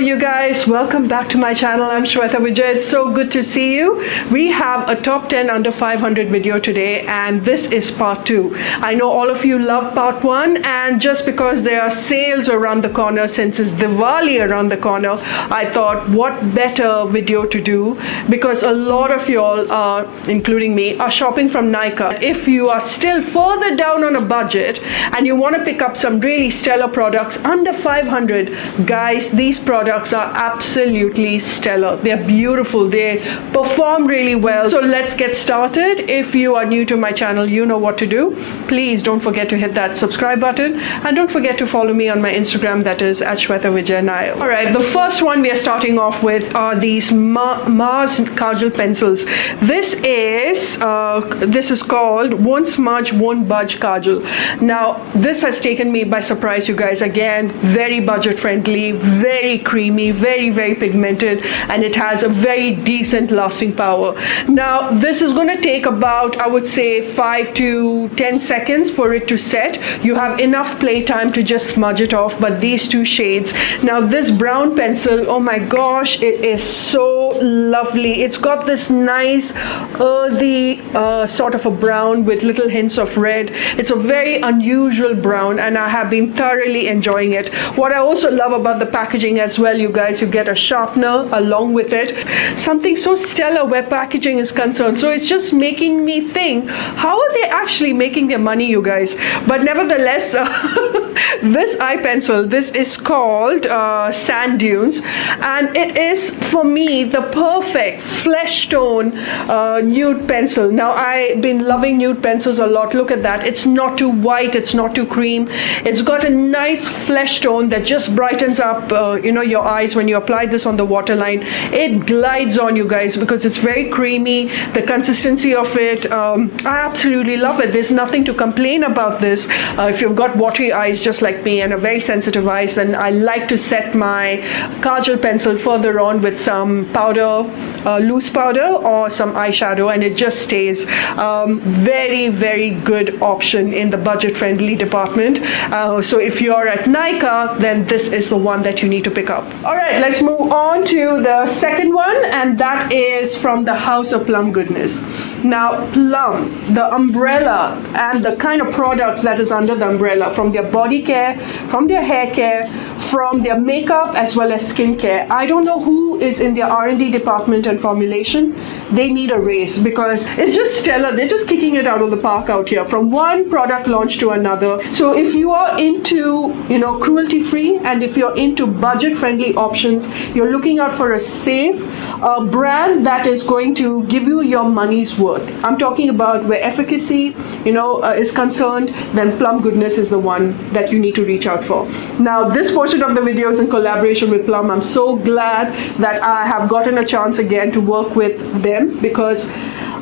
you guys, welcome back to my channel. I'm Shwetavijay. It's so good to see you. We have a top 10 under 500 video today, and this is part 2. I know all of you love part 1, and just because there are sales around the corner, since it's Diwali around the corner, I thought what better video to do, because a lot of y'all, including me, are shopping from Nykaa. If you are still further down on a budget and you want to pick up some really stellar products under 500, guys, these products are absolutely stellar. They're beautiful. They perform really well. So let's get started. If you are new to my channel, you know what to do. Please don't forget to hit that subscribe button, and don't forget to follow me on my Instagram, that is at shwetavijay. All right, the first one we are starting off with are these Mars Kajal pencils. This is called Won't Smudge, Won't Budge Kajal. Now, this has taken me by surprise, you guys. Again, very budget friendly, very creamy, very pigmented, and it has a very decent lasting power. Now, this is going to take about, I would say, 5 to 10 seconds for it to set. You have enough play time to just smudge it off. But these two shades, now this brown pencil, oh my gosh, it is so lovely. It's got this nice earthy sort of a brown with little hints of red. It's a very unusual brown, and I have been thoroughly enjoying it. What I also love about the packaging as well, you guys, you get a sharpener along with it. Something so stellar where packaging is concerned. So it's just making me think, how are they actually making their money, you guys? But nevertheless, this eye pencil, this is called Sand Dunes, and it is for me the perfect flesh tone nude pencil. Now, I've been loving nude pencils a lot. Look at that. It's not too white, it's not too cream. It's got a nice flesh tone that just brightens up your eyes when you apply this on the waterline. It glides on, you guys, because it's very creamy. The consistency of it, I absolutely love it. There's nothing to complain about this. If you've got watery eyes just like me and a very sensitive eyes, then I like to set my Kajal pencil further on with some powder, loose powder, or some eyeshadow, and it just stays. Very good option in the budget friendly department. So if you're at Nykaa, then this is the one that you need to pick up. All right, let's move on to the second one, and that is from the House of Plum goodness. Now, Plum, the umbrella and the kind of products that is under the umbrella, from their body care, from their hair care, from their makeup, as well as skin care. I don't know who is in their R&D department and formulation. They need a raise, because it's just stellar. They're just kicking it out of the park out here, from one product launch to another. So if you are into, cruelty free, and if you're into budget friendly options, you're looking out for a safe brand that is going to give you your money's worth. I'm talking about where efficacy, is concerned, then Plum goodness is the one that you need to reach out for. Now, this portion of the video is in collaboration with Plum. I'm so glad that I have gotten a chance again to work with them, because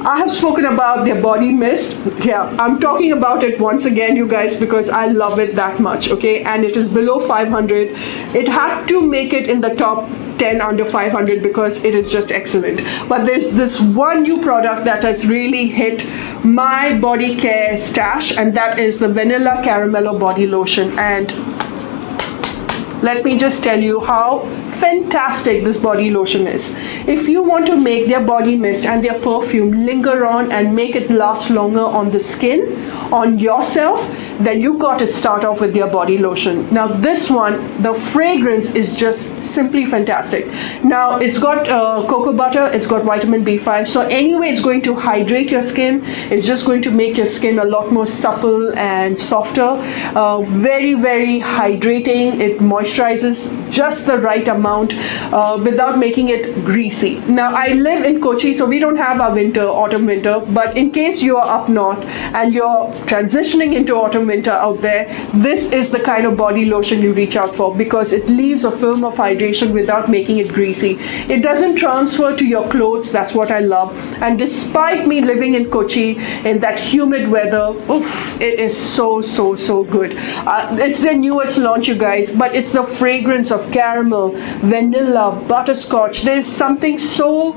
I have spoken about their body mist. Yeah, I'm talking about it once again, you guys, because I love it that much, okay? And it is below 500. It had to make it in the top 10 under 500 because it is just excellent. But there's this one new product that has really hit my body care stash, and that is the Vanilla Caramello Body Lotion. And let me just tell you how fantastic this body lotion is. If you want to make their body mist and their perfume linger on and make it last longer on the skin, on yourself, then you got to start off with their body lotion. Now, this one, the fragrance is just simply fantastic. Now, it's got cocoa butter, it's got vitamin B5, so anyway, it's going to hydrate your skin. It's just going to make your skin a lot more supple and softer. Very hydrating. It moisturizes just the right amount without making it greasy. Now, I live in Kochi, so we don't have our autumn winter, but in case you are up north and you're transitioning into autumn winter out there, this is the kind of body lotion you reach out for, because it leaves a film of hydration without making it greasy. It doesn't transfer to your clothes. That's what I love. And despite me living in Kochi in that humid weather, oof, it is so good. It's their newest launch, you guys, but it's the fragrance of caramel, vanilla, butterscotch. There's something so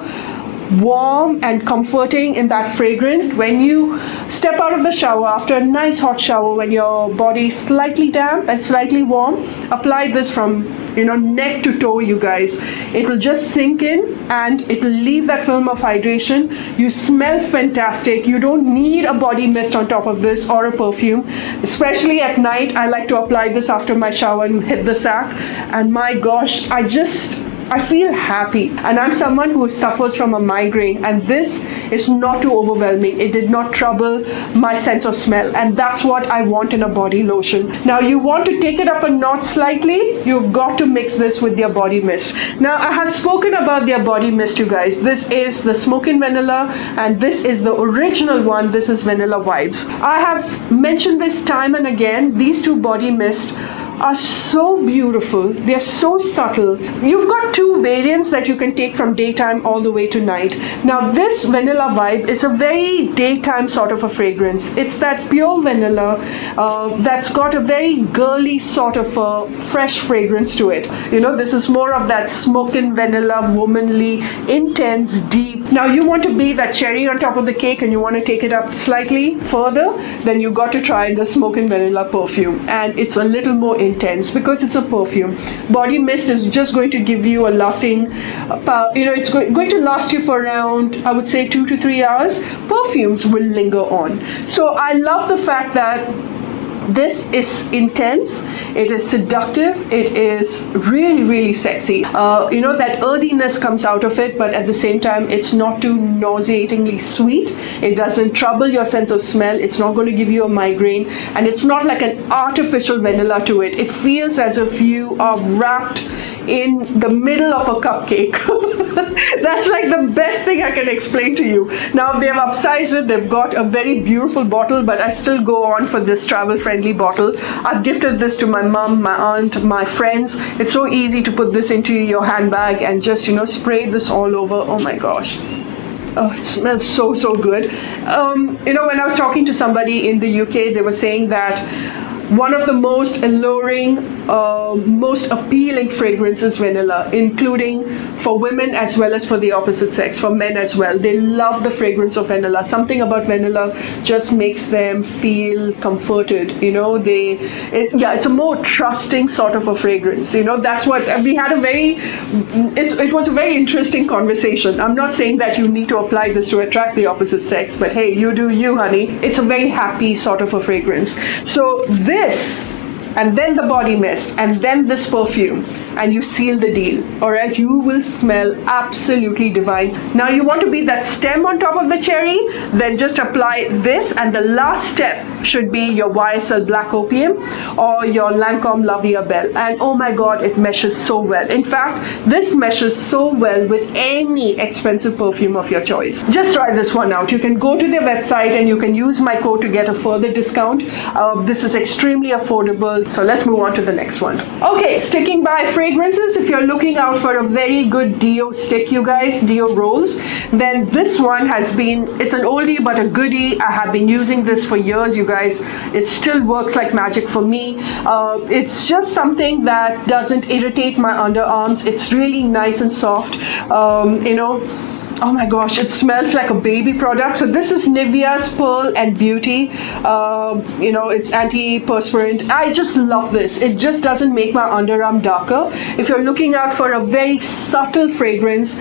warm and comforting in that fragrance. When you step out of the shower after a nice hot shower, when your body is slightly damp and slightly warm, apply this from neck to toe, you guys. It will just sink in and it will leave that film of hydration. You smell fantastic. You don't need a body mist on top of this or a perfume. Especially at night, I like to apply this after my shower and hit the sack. And my gosh, I feel happy, and I'm someone who suffers from a migraine, and this is not too overwhelming. It did not trouble my sense of smell, and that's what I want in a body lotion. Now you want to take it up a notch slightly, you've got to mix this with their body mist. Now I have spoken about their body mist, you guys. This is the Smokin Vanilla, and this is the original one. This is Vanilla Vibes. I have mentioned this time and again. These two body mists are so beautiful. They're so subtle. You've got two variants that you can take from daytime all the way to night. Now this Vanilla Vibe is a very daytime sort of a fragrance. It's that pure vanilla that's got a very girly sort of a fresh fragrance to it. This is more of that Smokin vanilla, womanly, intense, deep. Now you want to be that cherry on top of the cake and you want to take it up slightly further, then you got to try the Smokin Vanilla perfume, and it's a little more intense because it's a perfume. Body mist is just going to give you a lasting it's going to last you for around, I would say, 2 to 3 hours. Perfumes will linger on. So I love the fact that this is intense, it is seductive, it is really, really sexy. That earthiness comes out of it, but at the same time, it's not too nauseatingly sweet. It doesn't trouble your sense of smell. It's not going to give you a migraine, and it's not like an artificial vanilla to it. It feels as if you are wrapped in the middle of a cupcake. That's like the best thing I can explain to you. Now they've upsized it. They've got a very beautiful bottle, but I still go on for this travel-friendly bottle. I've gifted this to my mom, my aunt, my friends. It's so easy to put this into your handbag and just, spray this all over. Oh my gosh. Oh, it smells so, so good. When I was talking to somebody in the UK, they were saying that one of the most alluring, most appealing fragrances vanilla, including for women as well as for the opposite sex, for men as well. They love the fragrance of vanilla. Something about vanilla just makes them feel comforted. It's a more trusting sort of a fragrance. That's what we had it was a very interesting conversation. I'm not saying that you need to apply this to attract the opposite sex, but hey, you do you, honey. It's a very happy sort of a fragrance. So this, and then the body mist, and then this perfume, and you seal the deal. All right, you will smell absolutely divine. Now you want to be that stem on top of the cherry, then just apply this, and the last step should be your YSL Black Opium or your Lancome La Vie Belle. And oh my god, it meshes so well. In fact, this meshes so well with any expensive perfume of your choice. Just try this one out. You can go to their website and you can use my code to get a further discount. This is extremely affordable. So let's move on to the next one. Okay, sticking by fragrances, if you're looking out for a very good deo stick, you guys, deo rolls, then this one it's an oldie but a goodie. I have been using this for years, you guys. It still works like magic for me. It's just something that doesn't irritate my underarms. It's really nice and soft. Oh my gosh, it smells like a baby product. So this is Nivea's Pearl and Beauty. It's antiperspirant. I just love this. It just doesn't make my underarm darker. If you're looking out for a very subtle fragrance,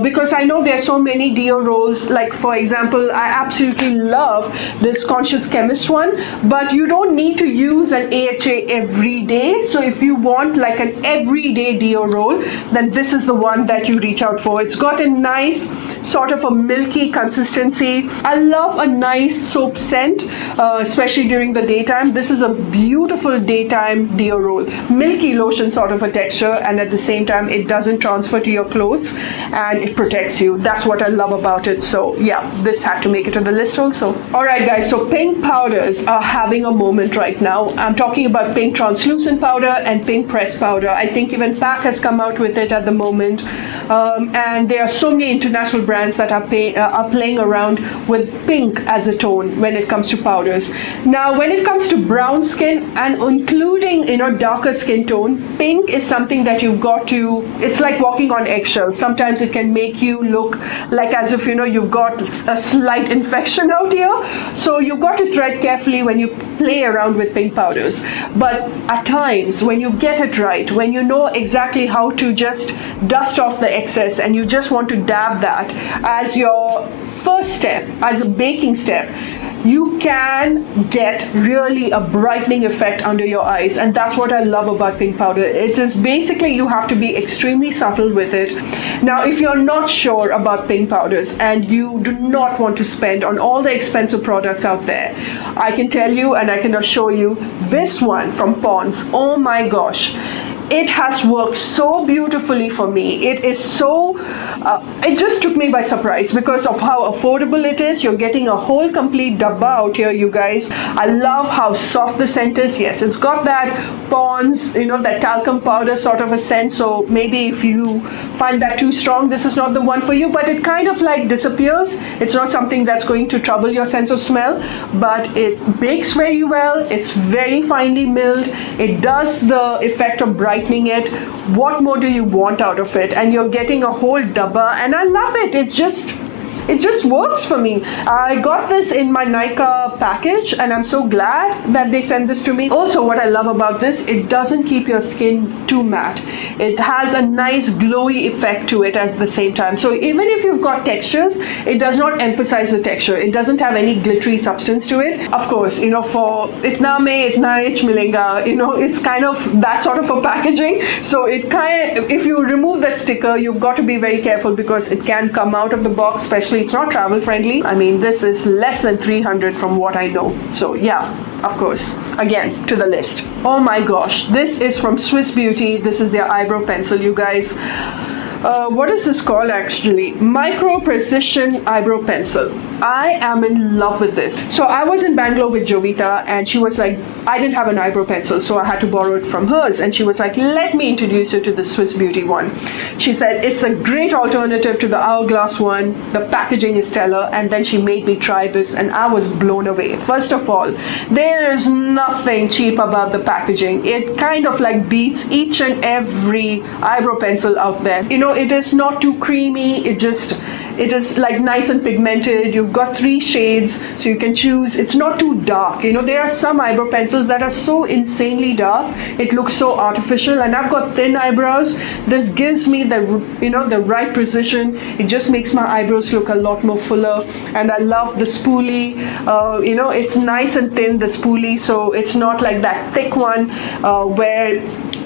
because I know there's so many deo rolls, like for example, I absolutely love this Conscious Chemist one, but you don't need to use an AHA every day. So if you want like an everyday deo roll, then this is the one that you reach out for. It's got a nice sort of a milky consistency. I love a nice soap scent, especially during the daytime. This is a beautiful daytime deo roll. Milky lotion sort of a texture, and at the same time it doesn't transfer to your clothes and it protects you. That's what I love about it. So yeah, this had to make it to the list also. Alright guys, so pink powders are having a moment right now. I'm talking about pink translucent powder and pink pressed powder. I think even PAC has come out with it at the moment. And there are so many international international brands that are playing around with pink as a tone when it comes to powders. Now, when it comes to brown skin and including, darker skin tone, pink is something that you've got to, it's like walking on eggshells. Sometimes it can make you look like as if, you've got a slight infection out here. So you've got to tread carefully when you play around with pink powders. But at times, when you get it right, when you know exactly how to just dust off the excess and you just want to dab that as your first step, as a baking step, you can get really a brightening effect under your eyes. And that's what I love about pink powder. It is basically, you have to be extremely subtle with it. Now, if you're not sure about pink powders and you do not want to spend on all the expensive products out there, I can tell you and I can assure you, this one from Pond's, oh my gosh, it has worked so beautifully for me. It is so, it just took me by surprise because of how affordable it is. You're getting a whole complete dabba out here, you guys. I love how soft the scent is. Yes, it's got that Pond's, that talcum powder sort of a scent. So maybe if you find that too strong, this is not the one for you, but it kind of like disappears. It's not something that's going to trouble your sense of smell, but it bakes very well. It's very finely milled. It does the effect of brightening it. What more do you want out of it? And you're getting a whole dabba, and I love it. It just works for me. I got this in my Nykaa package and I'm so glad that they sent this to me. Also, what I love about this, it doesn't keep your skin too matte. It has a nice glowy effect to it at the same time. So even if you've got textures, it does not emphasize the texture. It doesn't have any glittery substance to it. Of course, for itna mein itna ich milenga, it's kind of that sort of a packaging. So if you remove that sticker, you've got to be very careful because it can come out of the box, especially it's not travel friendly. I mean, this is less than 300 from what I know. So yeah, of course, again, to the list. Oh my gosh, this is from Swiss Beauty. This is their eyebrow pencil, you guys. What is this called actually? Micro Precision Eyebrow Pencil. I am in love with this. So I was in Bangalore with Jovita and she was like, I didn't have an eyebrow pencil, so I had to borrow it from hers. And she was like, let me introduce you to the Swiss Beauty one. She said, it's a great alternative to the Hourglass one. The packaging is stellar. And then she made me try this and I was blown away. First of all, there is nothing cheap about the packaging. It kind of like beats each and every eyebrow pencil out there. It is not too creamy. It is like nice and pigmented. You've got 3 shades, so you can choose. It's not too dark. There are some eyebrow pencils that are so insanely dark. It looks so artificial, and I've got thin eyebrows. This gives me the right precision. It just makes my eyebrows look a lot more fuller, and I love the spoolie. It's nice and thin, the spoolie, so it's not like that thick one where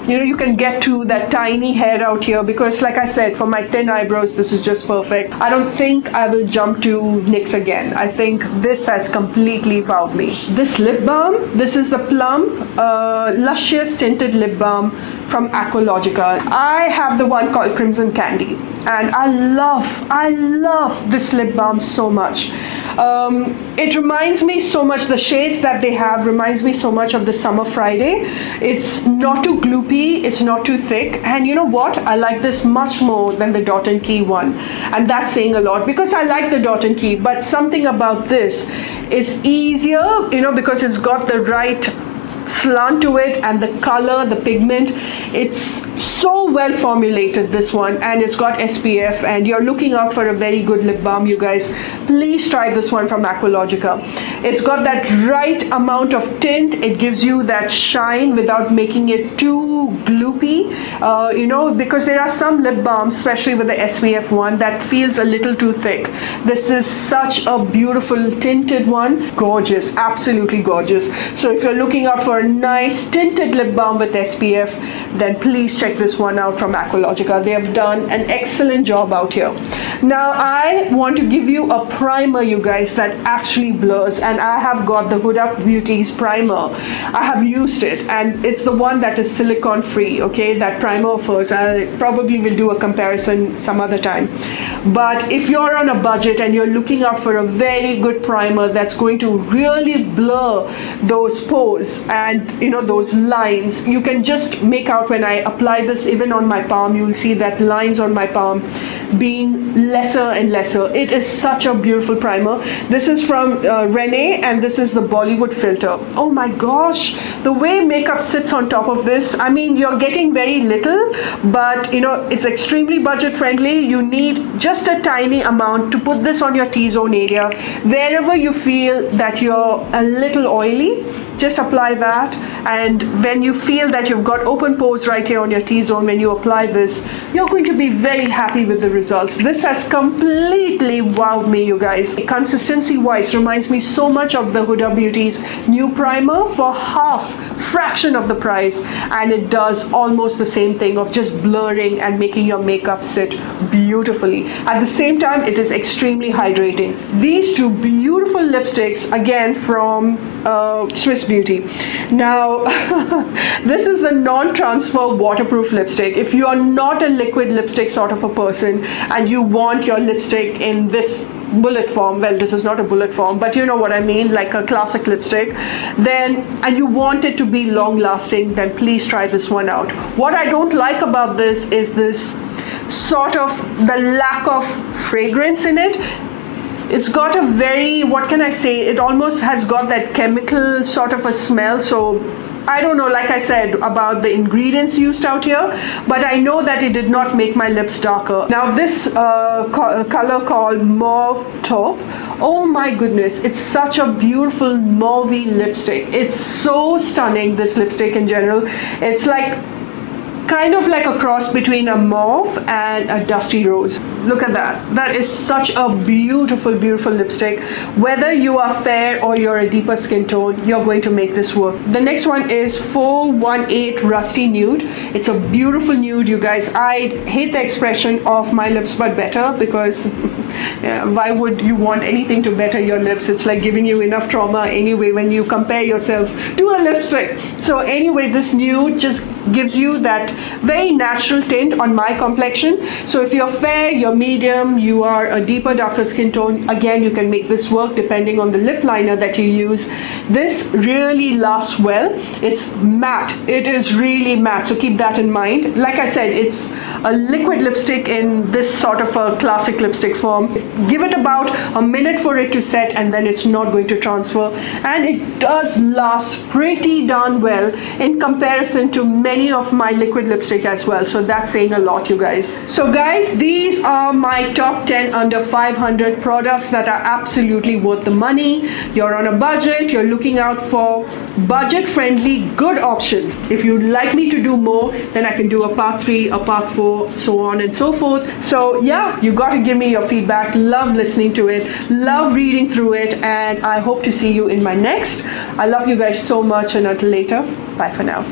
you can get to that tiny hair out here, because like I said, for my thin eyebrows, this is just perfect. I don't think I will jump to NYX again. I think this has completely wowed me. This lip balm, this is the Plum Luscious Tinted Lip Balm from Aqualogica. I have the one called Crimson Candy, and I love this lip balm so much. It reminds me so much, the shades that they have reminds me so much of the Summer Friday. It's not too gloopy, it's not too thick, and you know what? I like this much more than the Dot and Key one, and that's saying a lot because I like the Dot and Key, but something about this is easier, because it's got the right slant to it, and the color, the pigment, it's so well formulated, this one, and it's got SPF, and you're looking out for a very good lip balm, you guys. Please try this one from Aqualogica. It's got that right amount of tint. It gives you that shine without making it too gloopy, because there are some lip balms, especially with the SPF one, that feels a little too thick. This is such a beautiful tinted one. Gorgeous, absolutely gorgeous. So if you're looking out for a nice tinted lip balm with SPF, then please check this one out from Aqualogica. They have done an excellent job out here. Now I want to give you a primer, you guys, that actually blurs, and I have got the Huda Beauty's primer. I have used it, and it's the one that is silicone free. free, okay? That primer of hers, I probably will do a comparison some other time. But if you're on a budget and you're looking out for a very good primer that's going to really blur those pores and those lines, you can just make out when I apply this even on my palm, you'll see that lines on my palm being lesser and lesser. It is such a beautiful primer. This is from Renee, and this is the Bollywood filter. Oh my gosh, the way makeup sits on top of this, I mean, you're getting very little, but it's extremely budget friendly. You need just a tiny amount to put this on your T-zone area. Wherever you feel that you're a little oily, just apply that, and when you feel that you've got open pores right here on your T-zone, when you apply this, you're going to be very happy with the results. This has completely wowed me, you guys. Consistency wise, reminds me so much of the Huda Beauty's new primer for fraction of the price, and it does almost the same thing of just blurring and making your makeup sit beautifully. At the same time, it is extremely hydrating. These two beautiful lipsticks, again from Swiss Beauty. Now this is the non-transfer waterproof lipstick. If you are not a liquid lipstick sort of a person and you want your lipstick in this bullet form, well, this is not a bullet form, but you know what I mean, like a classic lipstick, and you want it to be long lasting, then please try this one out. What I don't like about this is this sort of the lack of fragrance in it. It's got a very, what can I say, it almost has got that chemical sort of a smell. So I don't know, like I said, about the ingredients used out here, but I know that it did not make my lips darker. Now this color called Mauve Taupe, oh my goodness, it's such a beautiful mauvey lipstick. It's so stunning, this lipstick in general. It's like kind of like a cross between a mauve and a dusty rose. Look at that. That is such a beautiful, beautiful lipstick. Whether you are fair or you're a deeper skin tone, you're going to make this work. The next one is 418 Rusty Nude. It's a beautiful nude, you guys. I hate the expression of my lips but better, because why would you want anything to better your lips? It's like giving you enough trauma anyway when you compare yourself to a lipstick. So anyway, this nude just gives you that very natural tint on my complexion. So if you're fair, you're medium, you are a deeper, darker skin tone, again, you can make this work depending on the lip liner that you use. This really lasts well. It's matte. It is really matte, so keep that in mind. Like I said, it's a liquid lipstick in this sort of a classic lipstick form. Give it about a minute for it to set, and then it's not going to transfer, and it does last pretty darn well in comparison to many of my liquid lipstick as well. So that's saying a lot, you guys. So guys, these are my top 10 under 500 products that are absolutely worth the money. You're on a budget, you're looking out for budget friendly good options. If you'd like me to do more, then I can do a part 3, a part 4, so on and so forth. So yeah, you got to give me your feedback. Love listening to it, love reading through it, and I hope to see you in my next. I love you guys so much, and until later, bye for now.